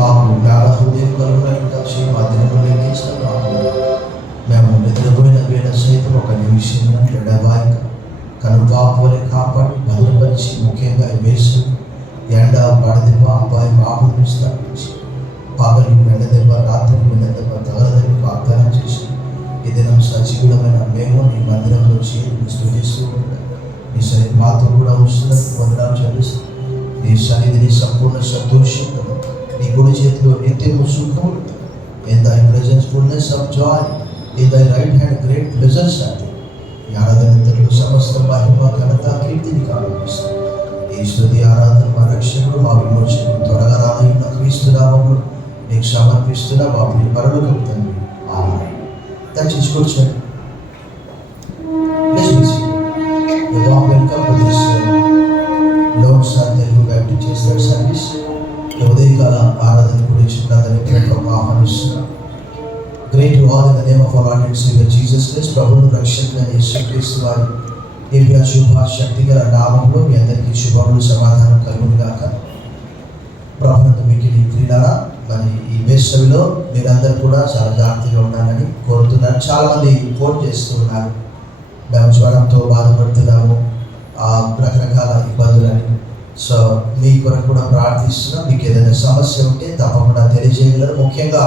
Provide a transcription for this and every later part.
మాకు జ్ఞాన హృదయం కలుగునట్లు మా దినములు లెక్కించడం. మేము నిద్రపోయిన వేళ సైతం ఒక నిమిషం ఎడబాయిక కనుపాపులే కాపాడి భద్రపరిచి, ముఖ్యంగా వేసు ఎండ పడదెబ్బ అబ్బాయి పాపం నుంచి తప్పించి, పగలు ఎండదెబ్బ రాత్రి ఎండదెబ్బ తగలదని వాగ్దానం చేసి, ఈ దినం సజీవుడమైన మేము నీ మందిరంలో చేరి స్తుతిస్తూ ఉంటాం. నీ సన్నిధి మాతో కూడా వస్తున్నట్టు వందనాలు చెల్లిస్తాం. నీ సన్నిధిని సంపూర్ణ సంతోషంతో నీ కుడి చేతిలో నిత్యము సుఖము. In thy presence fullness of Joy, in thy right hand great pleasures అంటే ఈ ఆరాధనలో సమస్త మహిమ ఘనత కీర్తిని కానుపిస్తాం. ఈ స్తుతి ఆరాధన మా రక్షకుడు మా విమోచకుడు త్వరగా రానున్న క్రీస్తు నామములో నీకు సమర్పిస్తున్నా మా పరలోకపు తండ్రి. ఆమేన్. దయచేసి కూర్చోండి. Welcome to this loan sir Telugu Baptist church service. ఉదయకాల ఆరాధన గురించి ఆహ్వానిస్తున్నాం. Great all in the name of our Lord and saviour Jesus Christ. ప్రభువును రక్షకుడైన యేసుక్రీస్తు వారి దివ్య శుభ శక్తి గల నామంలో మీ అందరికీ శుభములు సమాధానం కలుగును గాక. ప్రభువునందు మిక్కిలి ప్రియులారా, మరి ఈ వేసవిలో మీరందరూ కూడా చాలా జాగ్రత్తగా ఉండాలని కోరుతున్నారు. చాలామంది ఫోన్ చేస్తూ ఉన్నారు, మేము జ్వరంతో బాధపడుతున్నాము, రకరకాల ఇబ్బందులని. సో మీ కొరకు కూడా ప్రార్థిస్తున్నాం. మీకు ఏదైనా సమస్య ఉంటే తప్పకుండా తెలియజేయగలరు. ముఖ్యంగా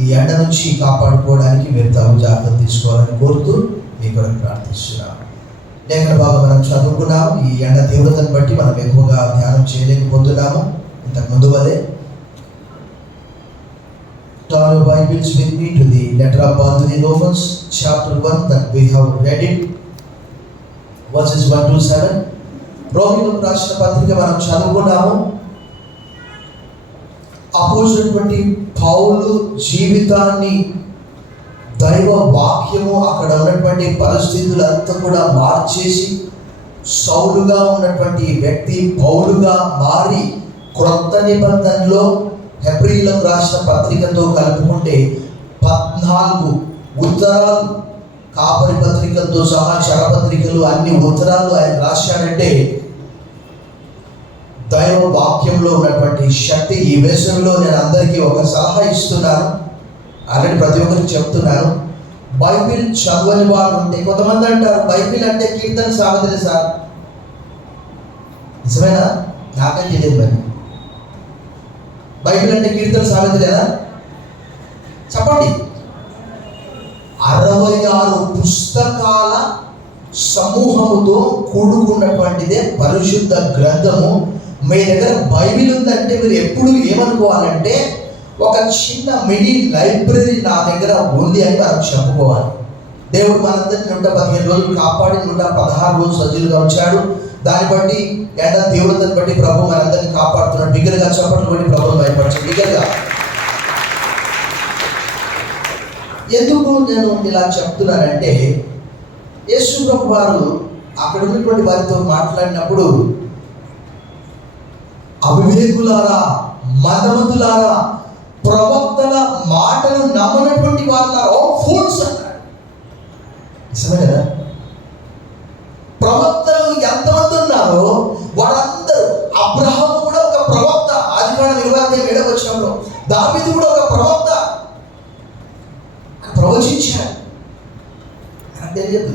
ఈ ఎండ నుంచి కాపాడుకోవడానికి మీరు తగు జాగ్రత్త తీసుకోవాలని కోరుతూ మీ కొరకు ప్రార్థిస్తున్నాం. లేఖన భాగం మనం చదువుకున్నాము. ఈ ఎండ తీవ్రతను బట్టి మనం ఎక్కువగా ధ్యానం చేయలేకపోతున్నాము. ఇంతకు ముందు వలె turn your Bibles with me to the letter of Paul to the Romans, chapter 1, that we have read it, verses 1 to 7. రోమీయులకు రాసిన పత్రిక మనం చదువుకున్నాము. అపోస్తలుడైనటువంటి పౌలు జీవితాన్ని దైవ వాక్యము అక్కడ ఉన్నటువంటి పరిస్థితులంతా కూడా మార్చేసి, సౌలుగా ఉన్నటువంటి వ్యక్తి పౌలుగా మారి, క్రొత్త నిబంధనలో హెబ్రీయులకు రాసిన పత్రికతో కలుపుకుంటే 14 ఉత్తరాలు, కాపరి పత్రికలతో సహా చరపత్రికలు, అన్ని ఉత్తరాలు ఆయన రాశాడంటే దైవ వాక్యంలో ఉన్నటువంటి శక్తి. ఈ వేసవిలో నేను అందరికీ ఒక సలహా ఇస్తున్నాను, ఆల్రెడీ ప్రతి ఒక్కరికి చెప్తున్నాను. బైబిల్ చదవని వారు ఉంటే, కొంతమంది అంటారు బైబిల్ అంటే కీర్తన సామెతలే సార్. నిజమేనా? నాకని తెలియదు. మరి బైబిల్ అంటే కీర్తన సామెతలేనా? చెప్పండి. 66 పుస్తకాల సమూహముతో కూడుకున్నటువంటిదే పరిశుద్ధ గ్రంథము. మీ దగ్గర బైబిల్ ఉందంటే మీరు ఎప్పుడు ఏమనుకోవాలంటే ఒక చిన్న మినీ లైబ్రరీ నా దగ్గర ఉంది అని మనం చెప్పుకోవాలి. దేవుడు మనందరినీ 115 రోజులు కాపాడి 116 రోజులు సజీలుగా ఉంచాడు. దాన్ని బట్టి ఎండ తీవ్రతను బట్టి ప్రభు మనందరినీ కాపాడుతున్నాడు. బిగ్గరగా చప్పట్లు బట్టి ప్రభువును భయపరచు. బిగ్గరగా. ఎందుకు నేను ఇలా చెప్తున్నానంటే, యేసు ప్రభు వారు అక్కడ ఉన్నటువంటి వారితో మాట్లాడినప్పుడు, అవివేకులారా, మతమంతులారా, ప్రవక్తల మాటలు నమ్మనటువంటి వారులారా, ఓ ఫూల్స్ అన్నాడు. నిజమే కదా? ప్రవక్తలు ఎంతమంది ఉన్నారో వాళ్ళందరూ, అబ్రహాము కూడా ఒక ప్రవక్త, ఆదికాండం 27వ వచనంలో, దావీదు కూడా ఒక ప్రవక్త, ప్రవచించాడు. నాకు తెలియదు.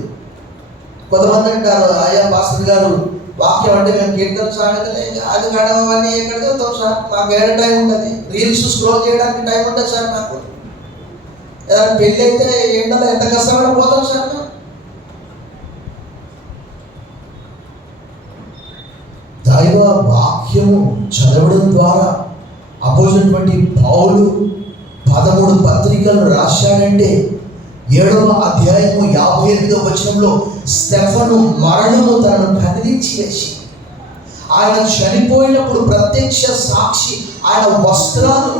కొంతమంది అంటారు, ఆయా పాస్టర్ గారు వాక్యం అంటే మేము కీర్తన సామెతలే, ఆదికాండం అవన్నీ ఎక్కడ చదువుతాం సార్, మాకు ఏడ టైం ఉంటుంది, రీల్స్ స్క్రోల్ చేయడానికి టైం ఉంటుంది సార్, నాకు ఏదైనా పెళ్ళి అయితే ఏంటో ఎంత కష్టపడిపోతాం సార్. దైవ వాక్యము చదవడం ద్వారా అపోజినటువంటి పౌలు 13 పత్రికలు రాశాడంటే 7వ అధ్యాయము 58వ వచనంలో స్టెఫను మరణము తనను కదిలించి వేసి, ఆయన చనిపోయినప్పుడు ప్రత్యక్ష సాక్షి ఆయన వస్త్రాలు,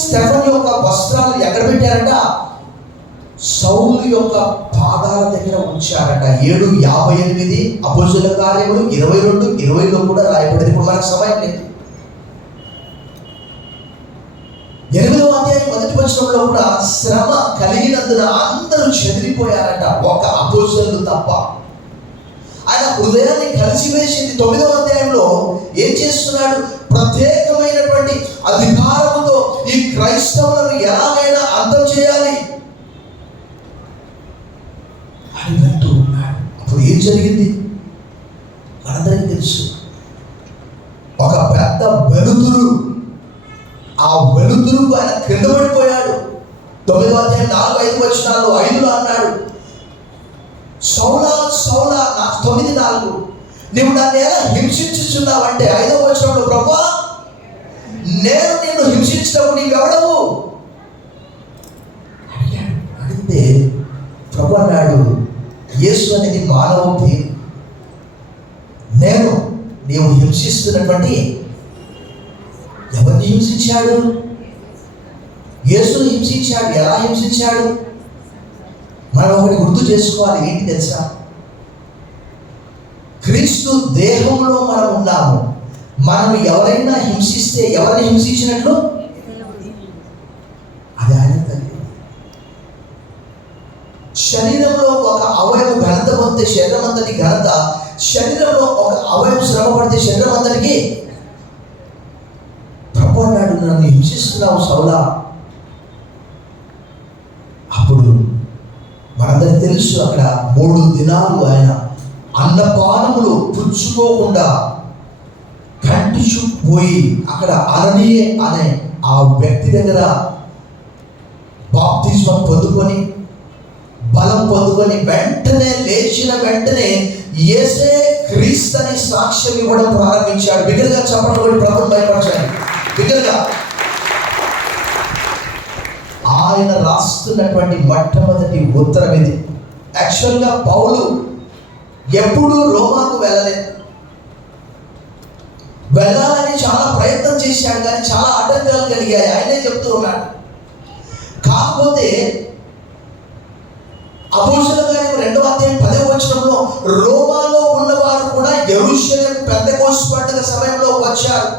స్టెఫన్ యొక్క వస్త్రాలు ఎక్కడ పెట్టారట? సౌలు యొక్క పాదాల దగ్గర ఉంచారట. 7:58 అపోస్తలుల కార్యములు 22:20లో కూడా రాయబడింది. ఇప్పుడు మనకు సమయం లేదు. 8వ అధ్యాయం 1వ వచనంలో కూడా శ్రమ కలిగినందున అందరూ చెదిరిపోయారట, ఒక అపోస్తలులు తప్ప. ఆయన హృదయాన్ని కలిసివేసింది. 9వ అధ్యాయంలో ఏం చేస్తున్నాడు? ప్రత్యేకమైనటువంటి అధికారముతో ఈ క్రైస్తవులను ఎలాగైనా అంతం చేయాలి అని వెళ్తూ ఉన్నాడు. అప్పుడు ఏం జరిగింది మనందరికీ తెలుసు. ఒక పెద్ద వెలుతురు, ఆ వెలుతురుకు ఆయన క్రింద పడిపోయాడు. 9వ అధ్యాయం 4-5 వచనాలు 5లో అన్నాడు, సౌలా సౌలా, 9:4, నీవు నన్ను ఎలా హింసించుచున్నావంటే 5వ వచనంలో, ప్రభువా నేను నిన్ను హింసించినప్పుడు నీవెవడవు అడిగితే ప్రభు అన్నాడు, యేసు అనేది మానవ పేరు. నేను నీవు హింసిస్తున్నటువంటి ఎవరిని హింసించాడు? యేసుని హింసించాడు. ఎలా హింసించాడు? మనం ఒకటి గుర్తు చేసుకోవాలి. ఏంటి తెలుసా? క్రీస్తు దేహంలో మనం ఉన్నాము. మనం ఎవరైనా హింసిస్తే ఎవరిని హింసించినట్లు? అది ఆయన తల్లి. శరీరంలో ఒక అవయవం ఘనత పొందితే శరీరం అంతటి ఘనత, శరీరంలో ఒక అవయవం శ్రమ పడితే శరీరం అంతటికి. ప్రభు అన్నాడు, నన్ను హింసిస్తున్నావు సౌలా. అప్పుడు మనందరికి తెలుసు, అక్కడ 3 దినాలు ఆయన అన్నపానములు పుచ్చుకోకుండా కంటి చూపుపోయి అక్కడ అననీయే అనే ఆ వ్యక్తి దగ్గర బాప్తిస్మం పొందుకొని బలం పొందుకొని వెంటనే లేచిన వెంటనే యేసే క్రీస్తుని సాక్ష్యం ఇవ్వడం ప్రారంభించాడు. బిగ్గరగా చెప్పడం కూడా ప్రభువుని భయపరచాలి. బిగ్గరగా ఆయన రాస్తున్నటువంటి మొట్టమొదటి ఉత్తరం ఇది. యాక్చువల్గా పౌలు ఎప్పుడూ రోమాకు వెళ్ళాలని చాలా ప్రయత్నం చేశాడు, కానీ చాలా ఆటంకాలు కలిగాయి. ఆయనే చెప్తూ ఉన్నాడు. కాకపోతే అపోస్తలుల కార్యం 2వ అధ్యాయం 10వ వచనంలో రోమాలో ఉన్నవారు కూడా యెరూషలేము పెంతెకోస్తు పండుగ సమయంలో వచ్చారు.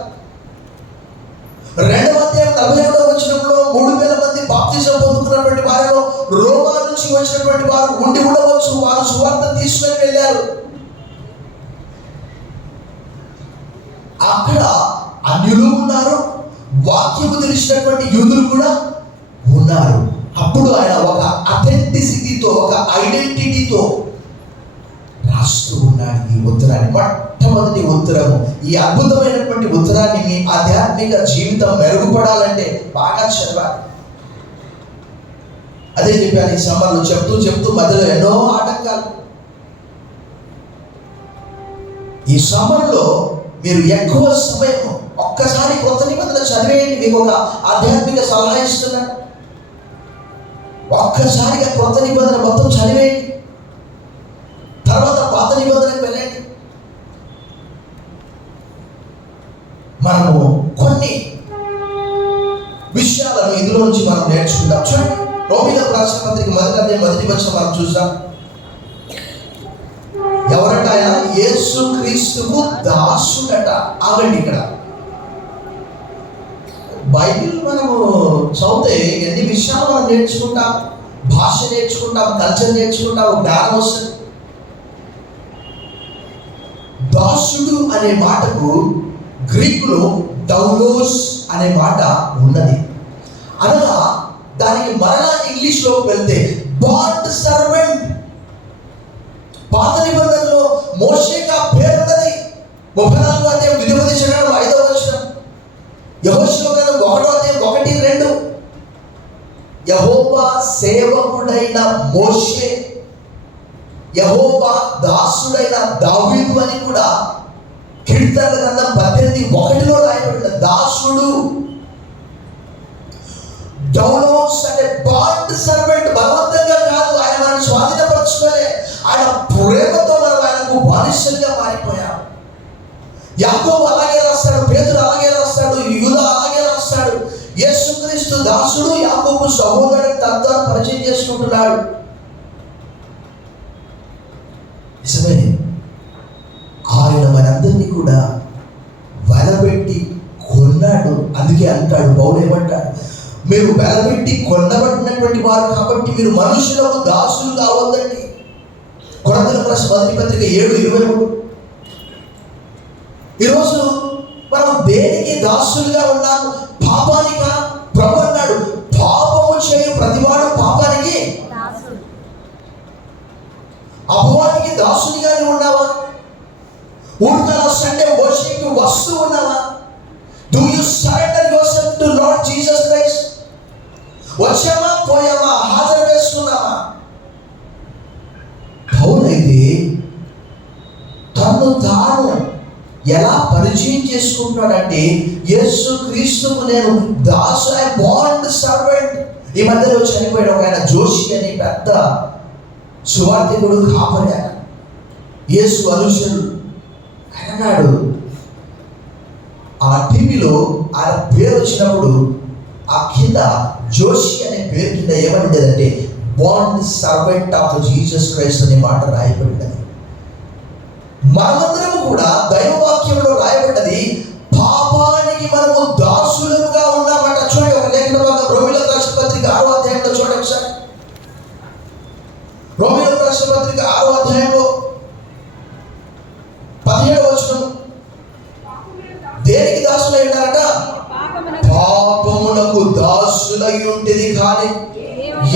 2వ అధ్యాయం 42వ వచనంలో 3000 మంది బాప్తిజం పొందుతున్నటువంటి వారిలో రోమా నుంచి వచ్చినటువంటి వారు ఉండి ఉండవచ్చు. వారు సువార్త తీసుకొని వెళ్ళారు. అక్కడ అన్యులు ఉన్నారు, వాక్యము తెలిసినటువంటి యూదులు కూడా ఉన్నారు. అప్పుడు ఆయన ఒక అథెంటిసిటీతో, ఒక ఐడెంటిటీతో రాస్తూ ఉన్నాడు ఈ ఉత్తరాన్ని. మొట్టమొదటి ఉత్తరము. ఈ అద్భుతమైనటువంటి ఉత్తరాన్ని మీ ఆధ్యాత్మిక జీవితం మెరుగుపడాలంటే బాగా చదవాలి. అదే చెప్పాను, ఈ సమ్మర్లో చెప్తూ మధ్యలో ఎన్నో ఆటంకాలు. ఈ సమ్మర్లో మీరు ఎక్కువ సమయం ఒక్కసారి కొత్త నిబంధన చదివేయండి. మీకు ఒక ఆధ్యాత్మిక సలహా ఇస్తున్నాను. ఒక్కసారిగా కొత్త నిబంధన మొత్తం చదివేయండి. తర్వాత పాత నిబంధనకు వెళ్ళండి. మనము కొన్ని విషయాలను ఇందులో నుంచి మనం నేర్చుకుందాం. చూడండి, రోమీయులకు రాసిన పత్రిక 1వ అధ్యాయం 1వ వచనం మనం చూద్దాం. ఎవరట ఆయన? యేసుక్రీస్తుకు దాసుడట. ఆగండి, ఇక్కడ బైబిల్ మనము చదివితే ఎన్ని విషయాలు మనం నేర్చుకుంటాం. భాష నేర్చుకుంటాం, కల్చర్ నేర్చుకుంటాం, జ్ఞానం వస్తుంది. దాసుడు అనే మాటకు గ్రీకులో డౌలోస్ అనే మాట ఉన్నది. అనగా దానికి మరలా ఇంగ్లీష్లోకి వెళ్తే బాండ్ సర్వెంట్. పాత నిబంధనలో మోషేగా పేరున్నది. 34వ అధ్యాయం 5వ వచనం, యెహోషువ గ్రంథం 1వ అధ్యాయం 1-2, యెహోవా సేవకుడైన మోషే, యెహోవా దాసుడైన దావీదు అని కూడా కీర్తనల గ్రంథం 18:1లో రాయబడిన దాసుడు. డౌలోస్ అంటే బాండ్ సర్వెంట్. బలవంతంగా కాదు, ఆయన మనం స్వాధీనపరచుకోలే. ఆయన ప్రేమతో మనం ఆయనకు బానిసలుగా మారిపోయాం. యాకోబు అలాగే రాస్తాడు, పేతురు అలాగే రాస్తాడు, యూదా అలాగే రాస్తాడు. యేసుక్రీస్తు దాసుడు, యాకోబు సహోదరుడు తత్వాన్ని పరిచయం చేసుకుంటున్నాడు. నిజమే, ఆయన మనందరినీ కూడా వెలబెట్టి కొన్నాడు. అందుకే అంటాడు పౌలు, ఏమంటాడు? మీరు వెలబెట్టి కొనబడినటువంటి వారు కాబట్టి మీరు మనుషులకు దాసులు కావద్దండి. కొరింథీయులకు రాసిన మొదటి పత్రిక 7:23. ఈరోజు మనం దేనికి దాసులుగా ఉన్నాము? పాపానికా, సండే వర్షిప్కి వస్తూ ఉన్నావా? Do you surrender your self to lord Jesus Christ? వచ్చామా, పోయామా, హాజరు వేసుకున్నామా? పౌలైతే తను తాను ఎలా పరిచయం చేసుకుంటున్నాడంటే, యేసు క్రీస్తుకు నేను దాసు, ఐ బాండ్ సర్వెంట్. ఈ మధ్యలో చనిపోయాడు ఒక ఆయన జోషి అని పెద్ద సువార్థికుడు, కాపరి, యేసు అనుచరుడు. ఆయన అన్నాడు, ఆ టీవీలో ఆయన పేరు వచ్చినప్పుడు ఆ కింద జోషి అనే పేరు కింద ఏమనిండేదంటే bond servant of Jesus Christ అనే మాట రాయబడింది. మనమందరము కూడా దైవవాక్యంలో రాయబడ్డది, పాపానికి మనము దాసులుగా ఉన్నామట. చూడండి, ఒక లేఖన భాగం రోమీయులకు రాసిన పత్రిక 6వ అధ్యాయంలో చూడండి ఒకసారి. రోమీయులకు రాసిన పత్రిక 6వ అధ్యాయంలో 17వ వచనం. దేనికి దాసులై ఉన్నారట? పాపమునకు దాసులై ఉంటేది కానీ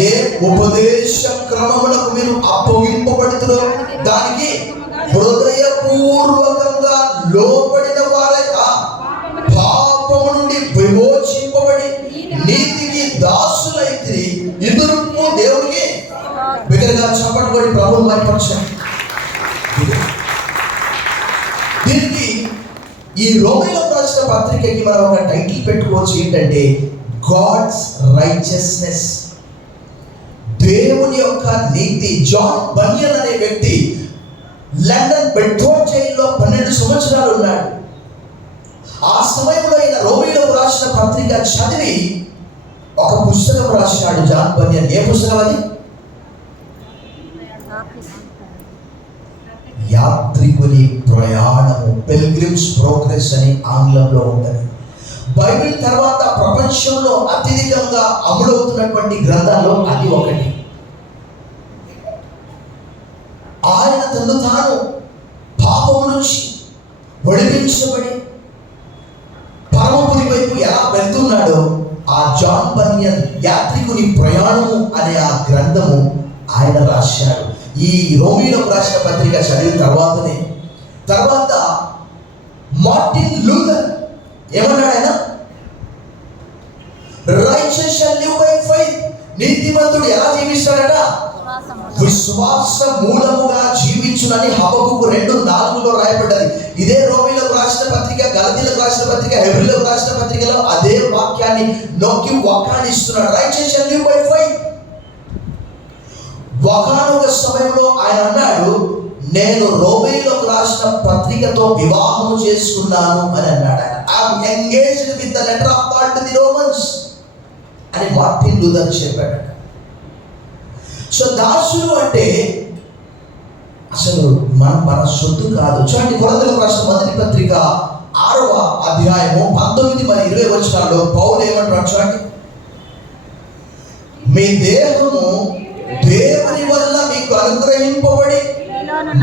ఏ ఉపదేశ క్రమములకు మీరు అప్పగింపబడుతున్నారు దానికి హృదయపూర్వకంగా లోబడిన వారై పాపము నుండి విమోచింపబడి నీతికి దాసులైతే ఇద్దరు దేవునికి బిగ్గరగా చప్పట్లు కొట్టి ప్రభువుని మహిమపరచండి. దీనికి ఈ రోమీయులకు రాసిన పత్రికకి మనం ఒక టైటిల్ పెట్టుకోవచ్చు, ఏంటంటే గాడ్స్ రైచియస్నెస్, దేవుని యొక్క నీతి. జాన్ బనియన్ అనే వ్యక్తి లండన్ బెడ్ఫోర్డ్ జైల్లో 12 సంవత్సరాలు ఉన్నాడు. ఆ సమయంలో ఆయన రోమీయులకు రాసిన పత్రిక చదివి ఒక పుస్తకం రాశాడు జాన్ బనియన్. ఏ పుస్తకం అది? యాత్రికుని ప్రయాణము, పిల్గ్రిమ్స్ ప్రోగ్రెస్ అని ఆంగ్లంలో ఉంటుంది. బైబిల్ తర్వాత ప్రపంచంలో అత్యధికంగా అమలవుతున్నటువంటి గ్రంథాల్లో అది ఒకటి. ఆయన తను తాను పాపము నుంచి విడిపించబడి పరమపురి వైపు ఎలా వెళ్తున్నాడో ఆ జాన్ బనియన్ యాత్రికుని ప్రయాణము అనే ఆ గ్రంథము ఆయన రాశాడు. ఈ రోమీయులకు రాసిన పత్రిక చదివిన తర్వాత మార్టిన్ లూథర్ ఏమన్నాడు? ఆయన righteous shall live by faith, నీతిమంతుడు ఎలా జీవిస్తాడట? విశ్వాస మూలముగా జీవించునని హబక్కూకు 2:4లో రాయబడ్డది. ఇదే రోమీయులకు రాసిన పత్రిక, గలతీయులకు రాసిన పత్రిక, హెబ్రీయులకు రాసిన పత్రికలో అదే వాక్యాన్ని నొక్కి వక్కాణిస్తున్నాడు. Righteous shall live by faith. ఒకానొక సమయంలో ఆయన అన్నాడు, నేను రోమీయులకు రాసిన పత్రికతో వివాహము చేసుకున్నాను అని అన్నాడు. I'm engaged with the letter of Paul to the Romans అని మార్టిన్ లూథర్ చెప్పాడు. సో దాసులు అంటే అసలు మన సొత్తు కాదు. చూడండి, కొరింథీయులకు రాసిన మొదటి పత్రిక 6వ అధ్యాయము 19 మరియు 20 వచనాల్లో పౌలు ఏమంటాడు చూడండి. మీ దేహము దేవుని వల్ల మీకు అనుగ్రహింపబడి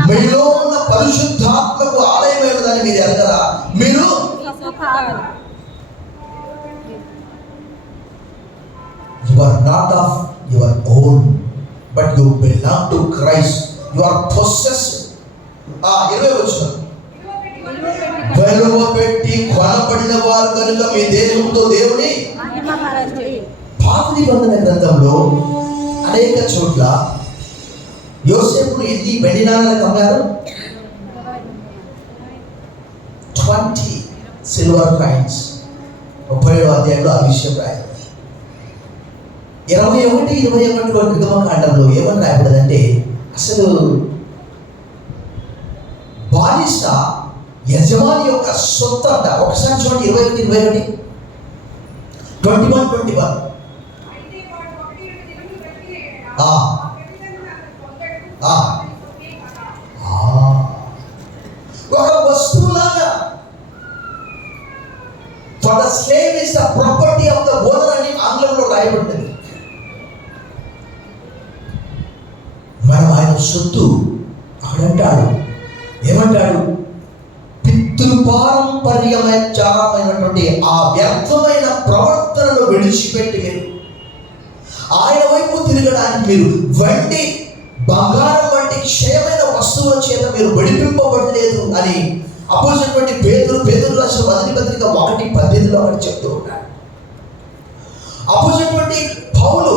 మీలో ఉన్న పరిశుద్ధాత్మకు ఆలయమైనదని మీరు ఎరగరా? మీరు you are not of your own but you belong to Christ, you are possessed. 20 వచనం. వెలువ పెట్టి కొనబడిన వారు కనుక మీ దేహంతో దేవుని. పాత నిబంధన గ్రంథంలో అనేక చోట్ల యోసేపును ఎన్ని వెండి నాణాలకు అమ్మారు? 20 సిల్వర్ కాయిన్స్. 37వ అధ్యాయంలో ఆ విషయం రాయాలి. 21:21లో నిర్గమకాండంలో ఏమని రాయబడదంటే, అసలు బానిస యజమాని యొక్క సొత్తు అంట. ఒకసారి చూడండి, 21:21 ఒక వస్తువులాగా. For the slave is the property of the owner అని ఆంగ్లంలో రాయబడింది. మనం ఆయన సొత్తు. అక్కడంటాడు, ఏమంటాడు? పితృపారంపర్యమైనటువంటి ఆ వ్యర్థమైన ప్రవర్తనను విడిచిపెట్టి మీరు ఆయన వైపు తిరగడానికి, మీరు వెండి బంగారం వంటి క్షయమైన వస్తువుల చేత మీరు విడిపింపబడలేదు అని అపోజినటువంటి పేతురు రాసిన మొదటి పత్రిక 1:18 అక్కడ చెప్తూ ఉన్నాడు. అపోజినటువంటి పౌలు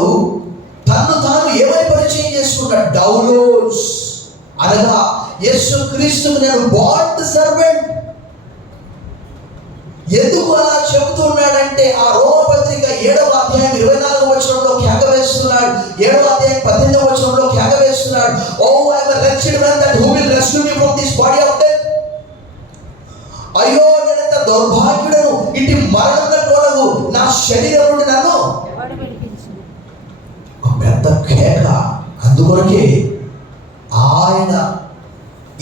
తను తాను ఏమని పరిచయం చేసుకున్నాడు? డౌలోస్ అనగా యేసు క్రీస్తుకు నేను బాండ్ సర్వెంట్. ఎందుకు అలా చెబుతున్నాడంటే ఆ రోమపత్రిక 7వ అధ్యాయం 24వ వచనంలో కేక వేస్తున్నాడు. 7వ అధ్యాయం 18వ వచనంలో కేక వేస్తున్నాడు. O I am a wretched man that who will rescue me from this body of death. అయ్యో నేనంత దౌర్భాగ్యుడను, ఇటు మరణంలో తోడగు నా శరీరం నుండి నన్ను ఒక పెద్ద కేక. అందుకొరకే ఆయన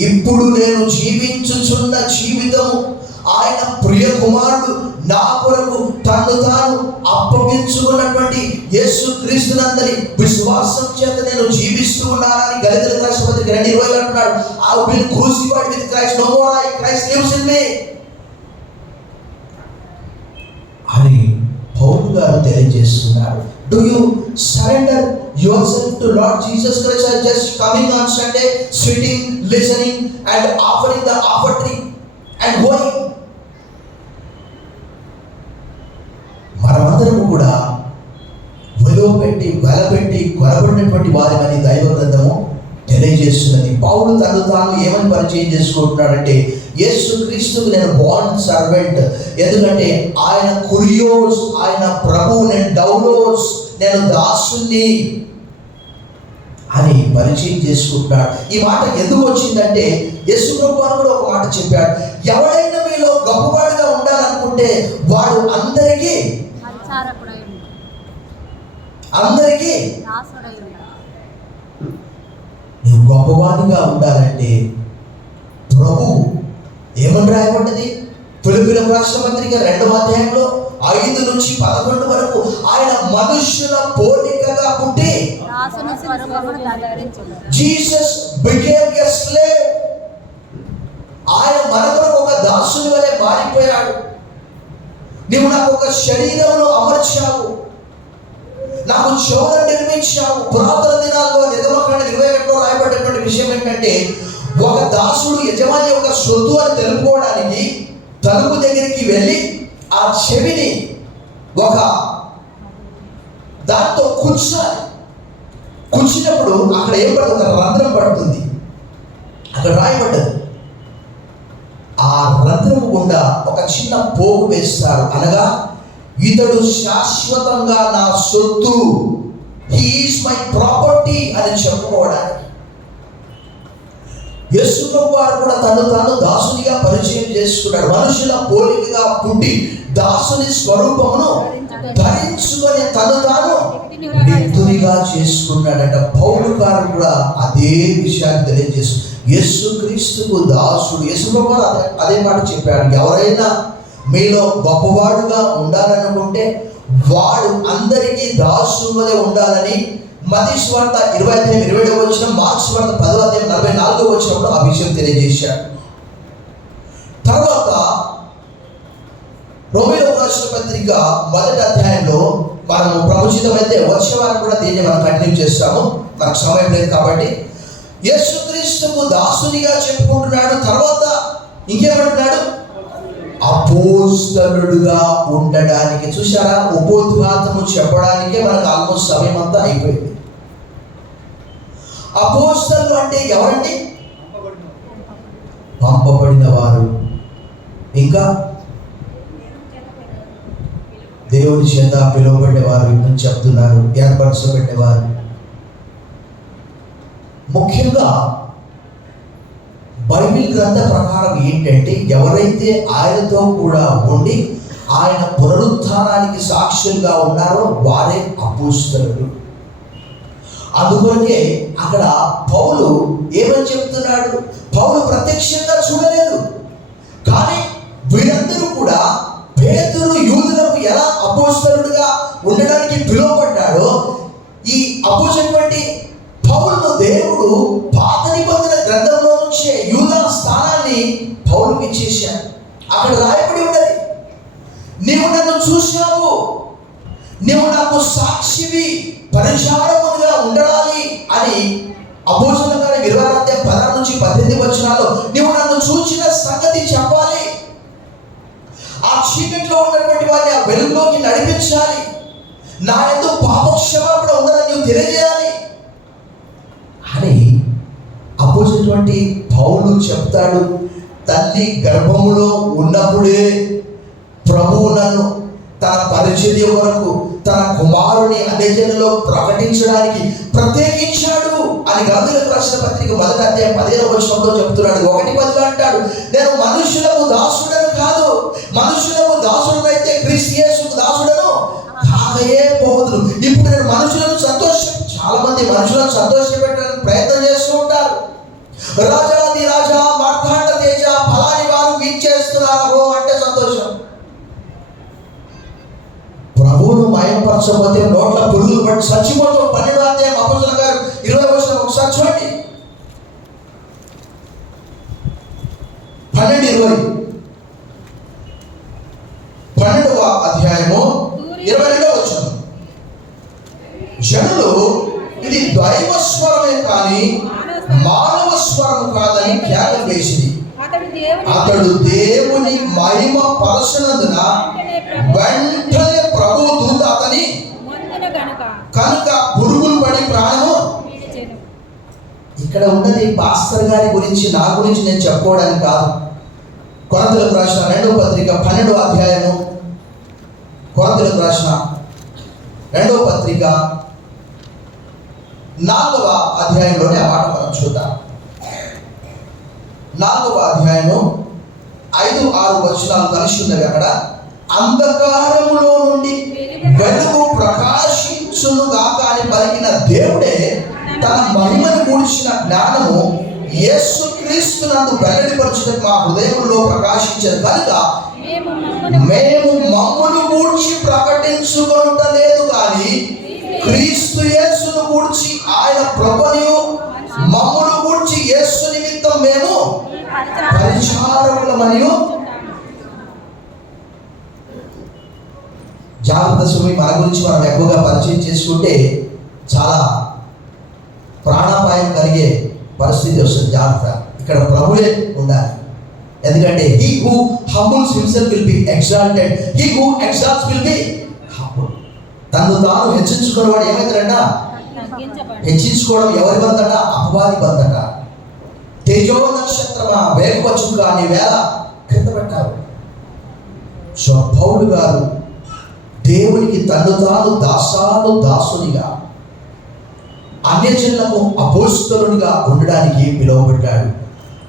ఇప్పుడు నేను జీవించుచున్న జీవితము ఆయన ప్రియ కుమారుడు నా కొరకు తను తాను అప్పగించుకున్నటువంటి యేసు క్రీస్తునందరి విశ్వాసం చేత నేను జీవిస్తూ ఉన్నానని గలతీయులకు రాసిన పత్రిక 2:20 అంటున్నాడు. I have been crucified with Christ, no more I, Christ lives in me అని పౌలు గారు తెలియజేస్తున్నారు. Do you surrender yourself to Lord Jesus Christ or just coming on Sunday, sitting, listening and offering the offering and going? మనమందరము కూడా వెలపెట్టి కొనబడినటువంటి వారిని దైవ గ్రంథము తెలియజేస్తున్నది. పౌలు తను తాను ఏమని పరిచయం చేసుకుంటున్నాడంటే యేసు క్రీస్తుకు నేను బాండ్ సర్వెంట్. ఎందుకంటే ఆయన కురియోస్, ఆయన ప్రభు, నేను డౌలోస్, నేను దాసుని అని పరిచయం చేసుకుంటున్నాడు. ఈ మాట ఎందుకు వచ్చిందంటే యేసు ప్రభు కూడా ఒక మాట చెప్పాడు. ఎవరైనా మీలో గొప్పవాడిగా ఉండాలనుకుంటే వాడు అందరికీ నువ్వు గొప్పవాడిగా ఉండాలంటే ప్రభు ఏమని రాయబడ్డది? ఫిలిప్పీయులకు రాసిన పత్రిక 2వ అధ్యాయంలో 5 నుంచి 11 వరకు ఆయన మనుష్యుల పోలికగా పుట్టి జీసస్ బికేమ్ ఎ స్లేవ్. ఆయన మన కొరకు ఒక దాసుని వలె మారిపోయాడు. నీవు నాకు ఒక శరీరమును అమర్చావు, నాకు చెవులను నిర్మించావు. పురాతన దినాల్లో నిర్గమకాండ 21లో రాయబడినటువంటి విషయం ఏంటంటే ఒక దాసుడు యజమాని యొక్క సొత్తు అని తెలుపుకోవడానికి తలుపు దగ్గరికి వెళ్ళి ఆ చెవిని ఒక దాంతో కూర్చాలి. కూర్చున్నప్పుడు అక్కడ ఏం పడుతుంది? ఒక రంధ్రం పడుతుంది. అక్కడ రాయబడ్డది. ఆ రంధ్రము గుండా ఒక చిన్న పోగు వేస్తారు. అనగా ఇతడు శాశ్వతంగా నా సొత్తు, హీ ఈజ్ మై ప్రాపర్టీ అని చెప్పుకోవడానికి. యేసు ప్రభువు వారు కూడా తను తాను దాసునిగా పరిచయం చేసుకున్నాడు. మనుషుల పోలికగా పుట్టి దాసుని స్వరూపమును ధరించుకొని తను తాను వ్యక్తునిగా చేసుకున్నాడట. పౌలు గారు కూడా అదే విషయాన్ని తెలియజేస్తూ యేసు క్రీస్తుకు దాసుడు. యేసు ప్రభువు అదే మాట చెప్పాడు. ఎవరైనా మీలో గొప్పవాడుగా ఉండాలనుకుంటే వాడు అందరికీ దాసులే ఉండాలని మత్తయి సువార్త 20:27 వచనం, మార్కు సువార్త 10:44 వచనంలో ఆ విషయం తెలియజేశాడు. తర్వాత రోమీయులకు రాసిన పత్రిక 1వ అధ్యాయంలో మనము ప్రముచితమైతే వచ్చే వారం కూడా దీన్ని మనం కంటిన్యూ చేస్తాము, మనకు సమయం లేదు కాబట్టి. యేసుక్రీస్తుకు దాసునిగా చెప్పుకుంటున్నాడు. తర్వాత ఇంకేమంటున్నాడు? అపోస్తలుడుగా ఉండడానికి. చూసారా, ఉపోద్ఘాతము చెప్పడానికే మనకు ఆల్మోస్ట్ సమయం అంతా అయిపోయింది. అపోస్తలు అంటే ఎవరండి? పంపబడిన వారు, ఇంకా దేవుని చేత పిలువబడేవారు అని చెప్తున్నారు, ఏర్పరచబడేవారు. ముఖ్యంగా బైబిల్ గ్రంథ ప్రకారం ఏంటంటే ఎవరైతే ఆయనతో కూడా ఉండి ఆయన పునరుత్థానానికి సాక్షులుగా ఉన్నారో వారే అపోస్తలులు. అందుకొరకే అక్కడ పౌలు ఏమని చెప్తున్నాడు? పౌలు ప్రత్యక్షంగా చూడలేదు, కానీ వీరందరూ కూడా పేతురు యూదులకు ఎలా అపోస్తలుడుగా ఉండడానికి పిలువబడ్డాడో ఈ అపోజినటువంటి పౌలును దేవుడు పాత నిబంధన గ్రంథంలో నుంచే యూదా స్థానాన్ని పౌలుకి ఇచ్చేశాడు. అక్కడ రాయబడి ఉన్నది, నీవు నన్ను చూశావు, నీవు నాకు సాక్షివి, పరిచారకునిగా ఉండాలి అని అపోస్తలుల కార్యం 20:16-18 నీవు నన్ను చూచిన సంగతి చెప్పాలి, ఆ చీకట్లో ఉన్నటువంటి వారిని ఆ వెలుగులోకి నడిపించాలి, నా యందు పాపక్షమాపణ ఉన్నదని నీవు తెలియజేయాలి అని అపోజినటువంటి పౌలు చెప్తాడు. తల్లి గర్భములో ఉన్నప్పుడే ప్రభువు నన్ను తన పరిచర్య వరకు తన కుమారుని అన్యజనుల్లో ప్రకటించడానికి ప్రత్యేకించాడు అని గలతీయులకు రాసిన పత్రిక 1:15 చెప్తున్నాడు. 1:10 అంటాడు, నేను మనుషులకు దాసుడను కాదు, మనుషులకు దాసుడనైతే క్రీస్తు యేసుకు దాసుడను కాకయే పోదును. ఇప్పుడు నేను మనుషులను చాలా మంది మనుషులను సంతోషపెట్టడానికి ప్రయత్నం చేస్తూ ఉంటారు. రాజాది రాజా మార్తాండ తేజ ఫలాని వారు వీచేస్తున్నారు అంటే సంతోషం. ప్రభువును మయంపరచకపోతే నోట్ల పురుగులు పట్టి చచ్చిపోతాం. 12 అపోస్తలుల కార్యం 20 ఒకసారి చూడండి. 12:20 12వ జనులు ఇది దైవ స్వరమే కానీ మానవ స్వరం కాదని ఖ్యాతం వేసింది. అతడు దేవుని మహిమ పరచనందున వెంటనే ప్రభు దూత అతని కనుక పురుగులు పడి ప్రాణము. ఇక్కడ ఉన్నది పాస్టర్ గారి గురించి, నా గురించి నేను చెప్పుకోవడానికి కాదు. కొరింథీయులకు రాసిన 2వ పత్రిక 12వ అధ్యాయము, కొరింథీయులకు రాసిన 2వ పత్రిక 4వ అధ్యాయంలోనే ఆ మాట మనం చూద్దాం. 4వ అధ్యాయము 5-6 కలిసి ఉన్నవి. అక్కడ అంధకారములో నుండి వెలుగు ప్రకాశించునుగాక అని పలికిన దేవుడే తన మహిమను కూర్చిన జ్ఞానము యేసుక్రీస్తునందు వెల్లడిపరచుటకు మా హృదయంలో ప్రకాశించదు కనుక మేము మమ్మును గూర్చి ప్రకటించుకొనుట లేదు కానీ క్రీస్తు యేసును గూర్చి ఆయన ప్రభువు మమ్మును గూర్చి యేసు నిమిత్తం మేము పరిచారకులమని. జాగ్రత్త సుమి, మన గురించి మనం ఎక్కువగా పరిచయం చేసుకుంటే చాలా ప్రాణాపాయం కలిగే పరిస్థితి వస్తుంది. జాగ్రత్త, ఇక్కడ ప్రభువే ఉండాలి. ఎందుకంటే he who humbles himself will be exalted, he who exalts will be humble. తను తాను హెచ్చించుకునేవాడు ఏమైతాడంట? హెచ్చించుకోవడం ఎవరి బంధట? అపవాది బంధట. తేజో నక్షత్రమా వేగవచ్చు కానీ వేళ క్రింద పెట్టారు. సో పౌలు గారు దేవునికి తను తాను దాసునిగా అన్యజనులకు అపోస్తలునిగా ఉండడానికి పిలువబడ్డాడు.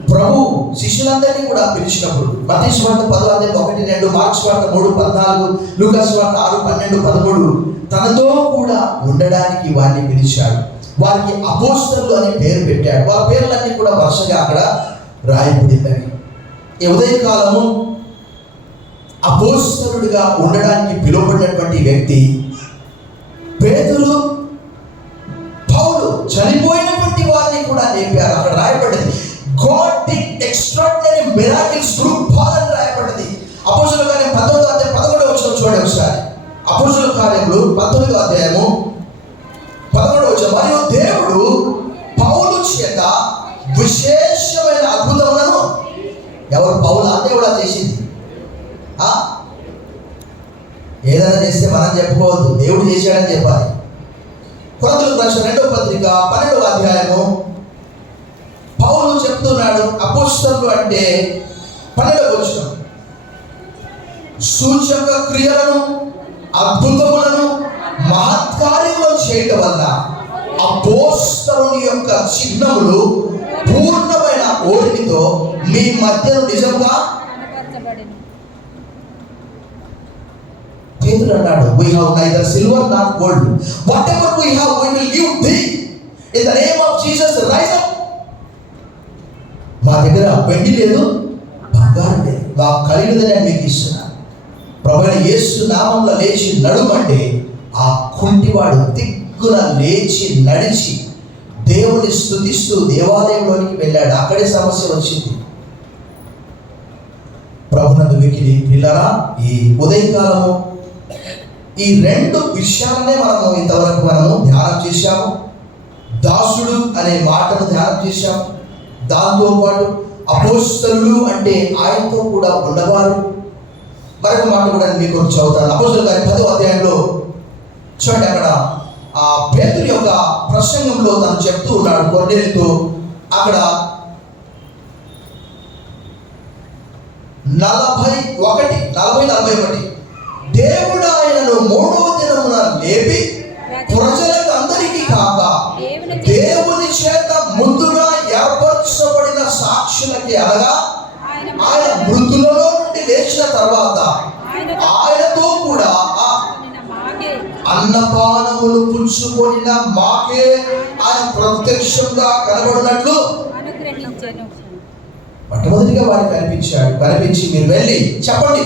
ప్రభు శిష్యులందరినీ కూడా పిలిచినప్పుడు మత్తయి సువార్త 10:1-2, మార్కు సువార్త 3:14, లూకా సువార్త 6:12-13 తనతో కూడా ఉండడానికి వారిని పిలిచాడు. వారికి అపోస్తలులు అనే పేరు పెట్టాడు. వారి పేర్లన్నీ కూడా వరుసగా అక్కడ రాయబడినవి. ఈ ఉదయకాలము అపోస్తలుడిగా ఉండడానికి పిలువబడినటువంటి వ్యక్తి పేతురు, పౌలు చనిపోయినటువంటి వారిని కూడా లేపారు. అక్కడ రాయబడింది God did extraordinary miracles through Paul అని రాయబడింది. అపోస్తలుల కార్యం 11:11 చూడండి ఒకసారి. అపోస్తలుల కార్యములు 19:11 మరియు దేవుడు పౌలు చేత విశేషమైన అద్భుతములను, ఎవరు? పౌలు దేవుడా చేసింది. ఏదైనా చేస్తే మనం చెప్పుకోవద్దు, దేవుడు చేశాడని చెప్పాలి. కొరింథీయులకు రాసిన 2వ పత్రిక 12వ అధ్యాయము పౌలు చెప్తున్నాడు. అపోస్తలులు అంటే 12వ సూచక క్రియలను అద్భుతములను మహత్కార్యములను చేయటం వల్ల అపోస్తలుని యొక్క చిహ్నములు పూర్ణమైన ఓర్మితో మీ మధ్యను నిజంగా. పేతురు అన్నాడు, we have neither silver nor gold, whatever we have we will give thee in the name of Jesus, rise up. మా దగ్గర వెండి లేదు, బంగారం లేదు, మా కలిగినదని మీకు ఇస్తున్నాను. ప్రభువైన యేసు నామములో లేచి నడుమంటే ఆ కుంటివాడు దిగ్గున లేచి నడిచి దేవుని స్తుతిస్తూ దేవాలయంలోనికి వెళ్ళాడు. అక్కడే సమస్య వచ్చింది. ప్రభునందు వికిరి పిల్లరా, ఈ ఉదయకాలము ఈ 2 విషయాలనే ఇంతవరకు మనము ధ్యానం చేశాము. దాసుడు అనే మాటను ధ్యానం చేశాం. దాంతో పాటు అపోస్తలులు అంటే ఆయనతో కూడా ఉన్నవారు. మరొక మాట కూడా మీకు చదువుతాను. అపోస్తలుల కార్యం 10వ అధ్యాయంలో చూడండి, అక్కడ ఆ పేతురు యొక్క ప్రసంగంలో తను చెప్తూ ఉన్నాడు కొర్నేలితో. అక్కడ 40-41 దేవుడు ఆయనను 3వ దినమున లేపి ప్రజలకు అందరికీ కాక దేవుని చేత ముందుగా ఏర్పరచబడిన సాక్షులకి, అనగా ఆయన మృతులలో నుండి లేచిన తర్వాత ఆయనతో కూడా అన్నపానములు పుచ్చుకొనిన మాకే ఆయన ప్రత్యక్షంగా కనబడినట్లు మొట్టమొదటిగా వారికి కనిపించాడు. కనిపించి మీరు వెళ్ళి చెప్పండి.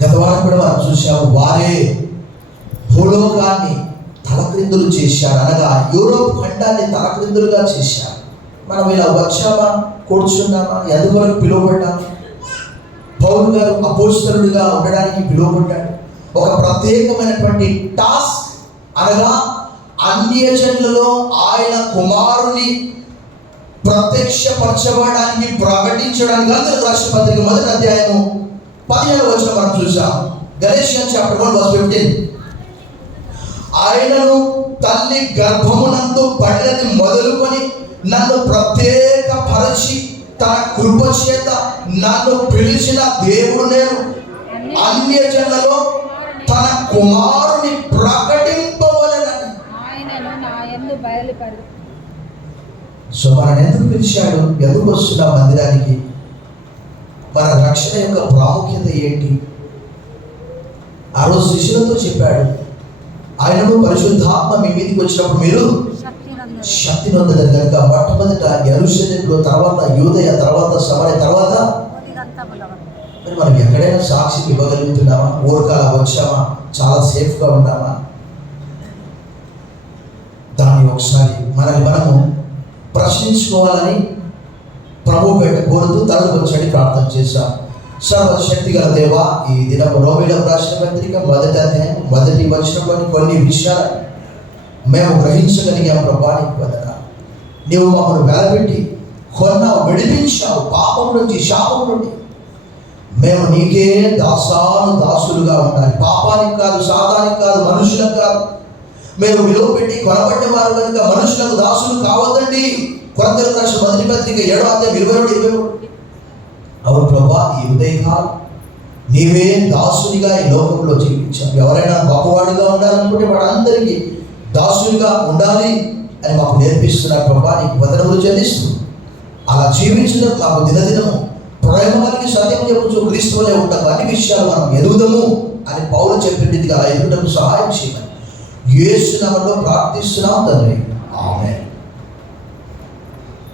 గత వారం కూడా మనం చూసాము, వారే భూలోకాన్ని తలక్రిందులు చేశారు, అనగా యూరోప్ ఖండాన్ని తలక్రిందులుగా చేశారు. మనం ఇలా వచ్చామా, కూర్చున్నామా, ఎందువరకు పిలువబడ్డాము? పౌలు గారు అపోస్తలుడిగా ఉండడానికి పిలువబడ్డాడు. ఒక ప్రత్యేకమైనటువంటి టాస్క్, అనగా అన్యజనులలో ఆయన కుమారుని ప్రత్యక్షపరచబడడానికి, ప్రకటించడానికి. గలతీయులకు రాసిన పత్రిక 1వ అధ్యాయము 15వ వచనం మనం చూసాం. గలేషియన్స్ చాప్టర్ 1:15 ఆయనను తల్లి గర్భమునందు పడినది మొదలుకొని నన్ను ప్రత్యేకపరచి తన కృప చేత నన్ను పిలిచిన దేవుడు నేను అన్యజనులలో తన కుమారుని ప్రకటింపవలెనని. సో మనని ఎందుకు పిలిచాడు? ఎందుకు వస్తున్నా మందిరానికి? మన రక్షణ యొక్క ప్రాముఖ్యత ఏంటి? ఆ రోజు శిష్యులతో చెప్పాడు, ఆయనను పరిశుద్ధాత్మ మీ మీదకి వచ్చినప్పుడు మీరు శక్తి నొందడం కనుక మొట్టమొదట యెరూషలేములో, తర్వాత యూదయ, తర్వాత సమరయ, తర్వాత మరి మనం ఎక్కడైనా సాక్షి ఇవ్వగలుగుతున్నామా? ఊరకాల వచ్చామా? చాలా సేఫ్గా ఉన్నామా? దాన్ని ఒకసారి మనల్ని మనము ప్రశ్నించుకోవాలని ప్రభు పేట కోరుతూ తలలు వచ్చి ప్రార్థన చేశాం. సర్వశక్తి గల దేవా, ఈ దినము రోమీయులకు రాసిన పత్రిక 1వ అధ్యాయం 1వ వచనంలోని కొన్ని విషయాలు మేము గ్రహించగలిగాం. ప్రభా నీకు వందనాలు. నీవు మమ్మల్ని వెలబెట్టి కొన్నావు, విడిపించావు పాపం నుంచి, శాపం నుండి. మేము నీకే దాసులుగా ఉండాలి. పాపానికి కాదు, సాతానికి కాదు, మనుషులకు కాదు. మేము విలువ పెట్టి కొనబడ్డ వారు కనుక మనుషులకు దాసులు కావద్దండి. కొరింథీయులకు రాసిన 1వ పత్రిక 7వ అధ్యాయం 22. అవును ప్రభా, ఈ ఉదయకాలం నీవే దాసునిగా ఈ లోకంలో జీవించావు. ఎవరైనా గొప్పవాడిగా ఉండాలనుకుంటే వాడందరికీ దాసునిగా ఉండాలి అని మాకు నేర్పిస్తున్నారు. ప్రభా నీకు వందనములు చెల్లిస్తూ అలా జీవించడం మాకు దినదినము ప్రేమ కలిగి సత్యం చెప్పుచు క్రీస్తువులే ఉంటాము. అన్ని విషయాలు మనం ఎదుగుదాము అని పౌలు చెప్పింది. అలా ఎదుగుటకు సహాయం చేయమని యేసు నామములో ప్రార్థిస్తున్నాం తండ్రి. ఆమేన్.